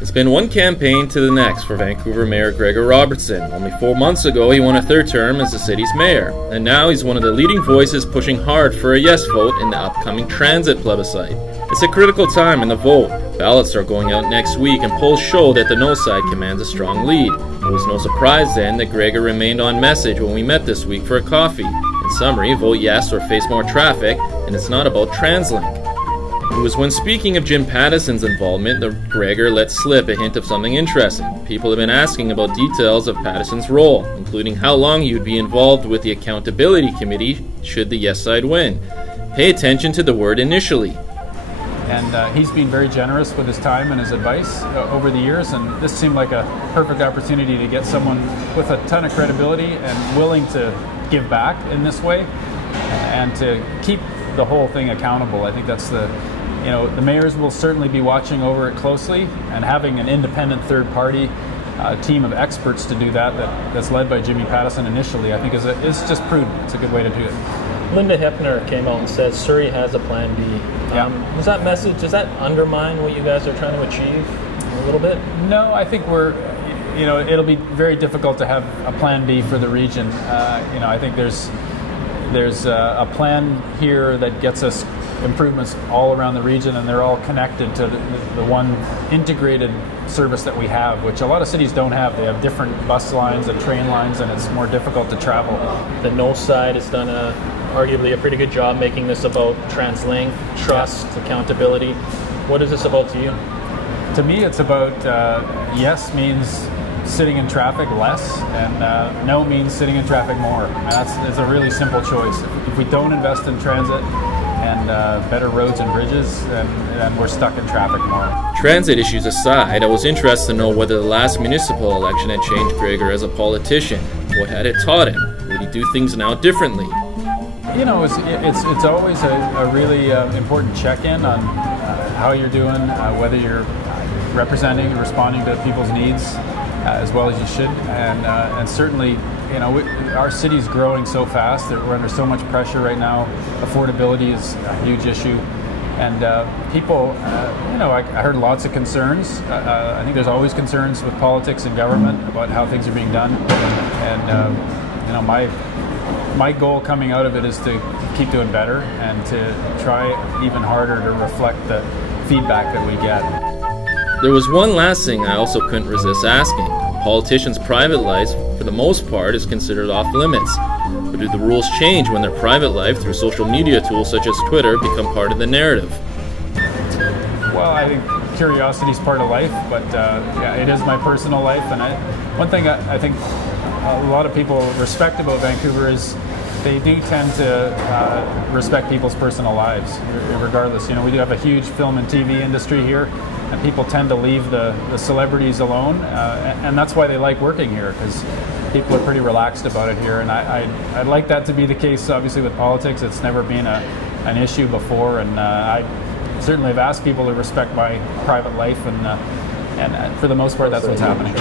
It's been one campaign to the next for Vancouver Mayor Gregor Robertson. Only 4 months ago, he won a third term as the city's mayor, and now he's one of the leading voices pushing hard for a yes vote in the upcoming transit plebiscite. It's a critical time in the vote. Ballots are going out next week, and polls show that the no side commands a strong lead. It was no surprise then that Gregor remained on message when we met this week for a coffee. In summary, vote yes or face more traffic, and it's not about TransLink. It was when speaking of Jim Pattison's involvement that Gregor let slip a hint of something interesting. People have been asking about details of Pattison's role, including how long he would be involved with the Accountability Committee should the yes side win. Pay attention to the word initially. And he's been very generous with his time and his advice over the years, and this seemed like a perfect opportunity to get someone with a ton of credibility and willing to give back in this way and to keep the whole thing accountable. I think that's the mayors will certainly be watching over it closely, and having an independent third party team of experts to do that's led by Jimmy Pattison initially, I think is just prudent. It's a good way to do it. Linda Hepner came out and said Surrey has a plan B. Was that message, does that undermine what you guys are trying to achieve a little bit? No, I think it'll be very difficult to have a plan B for the region. I think there's a plan here that gets us improvements all around the region, and they're all connected to the one integrated service that we have, which a lot of cities don't have. They have different bus lines and train lines, and it's more difficult to travel. The no side has done arguably a pretty good job making this about TransLink, trust, accountability. What is this about to you? To me, it's about yes means sitting in traffic less, and no means sitting in traffic more. And it's a really simple choice. If we don't invest in transit and better roads and bridges, then we're stuck in traffic more. Transit issues aside, I was interested to know whether the last municipal election had changed Gregor as a politician. What had it taught him? Would he do things now differently? It's always a really important check-in on how you're doing, whether you're representing and responding to people's needs as well as you should, and certainly, our city's growing so fast that we're under so much pressure right now. Affordability is a huge issue, and people, I heard lots of concerns. I think there's always concerns with politics and government about how things are being done, and my goal coming out of it is to keep doing better and to try even harder to reflect the feedback that we get. There was one last thing I also couldn't resist asking. Politicians' private lives, for the most part, is considered off limits. But do the rules change when their private life, through social media tools such as Twitter, become part of the narrative? Well, I think curiosity is part of life, but it is my personal life. And one thing I think a lot of people respect about Vancouver is they do tend to respect people's personal lives, regardless. We do have a huge film and TV industry here, and people tend to leave the celebrities alone, and that's why they like working here, because people are pretty relaxed about it here. And I'd like that to be the case, obviously, with politics. It's never been an issue before, and I certainly have asked people to respect my private life, and for the most part, that's what's happening.